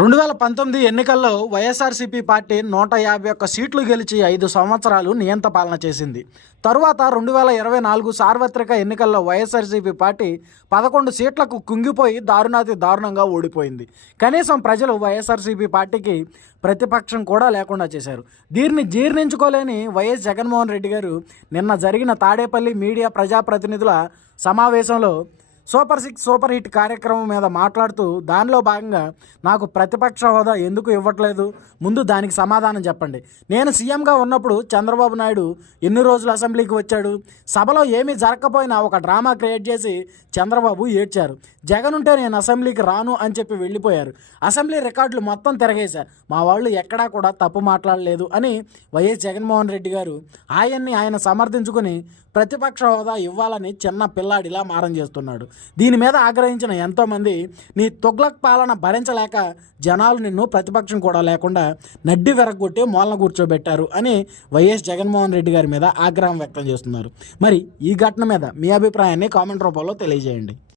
రెండు వేల పంతొమ్మిది ఎన్నికల్లో వైఎస్ఆర్సీపీ పార్టీ నూట యాభై ఒక్క సీట్లు గెలిచి ఐదు సంవత్సరాలు నియంత పాలన చేసింది. తరువాత రెండు వేల ఇరవై నాలుగు సార్వత్రిక ఎన్నికల్లో వైఎస్ఆర్సీపీ పార్టీ పదకొండు సీట్లకు కుంగిపోయి దారుణాతి దారుణంగా ఓడిపోయింది. కనీసం ప్రజలు వైఎస్ఆర్సీపీ పార్టీకి ప్రతిపక్షం కూడా లేకుండా చేశారు. దీన్ని జీర్ణించుకోలేని వైఎస్ జగన్మోహన్ రెడ్డి గారు నిన్న జరిగిన తాడేపల్లి మీడియా ప్రజాప్రతినిధుల సమావేశంలో సూపర్ సిక్స్ సూపర్ హిట్ కార్యక్రమం మీద మాట్లాడుతూ దానిలో భాగంగా నాకు ప్రతిపక్ష హోదా ఎందుకు ఇవ్వట్లేదు? ముందు దానికి సమాధానం చెప్పండి. నేను సీఎంగా ఉన్నప్పుడు చంద్రబాబు నాయుడు ఎన్ని రోజులు అసెంబ్లీకి వచ్చాడు? సభలో ఏమీ జరగకపోయినా ఒక డ్రామా క్రియేట్ చేసి చంద్రబాబు ఏడ్చారు. జగన్ ఉంటే నేను అసెంబ్లీకి రాను అని చెప్పి వెళ్ళిపోయారు. అసెంబ్లీ రికార్డులు మొత్తం తిరగేశారు. మా వాళ్ళు ఎక్కడా కూడా తప్పు మాట్లాడలేదు అని వైఎస్ జగన్మోహన్ రెడ్డి గారు ఆయన్ని ఆయన సమర్థించుకుని ప్రతిపక్ష హోదా ఇవ్వాలని చిన్న పిల్లాడిలా మారం చేస్తున్నాడు. దీని మీద ఆగ్రహించిన ఎంతోమంది నీ తుగ్లక్ పాలన భరించలేక జనాలు నిన్ను ప్రతిపక్షం కూడా లేకుండా నడ్డి వెరగొట్టి మూలన కూర్చోబెట్టారు అని వైఎస్ జగన్మోహన్ రెడ్డి గారి మీద ఆగ్రహం వ్యక్తం చేస్తున్నారు. మరి ఈ ఘటన మీద మీ అభిప్రాయాన్ని కామెంట్ రూపంలో తెలియజేయండి.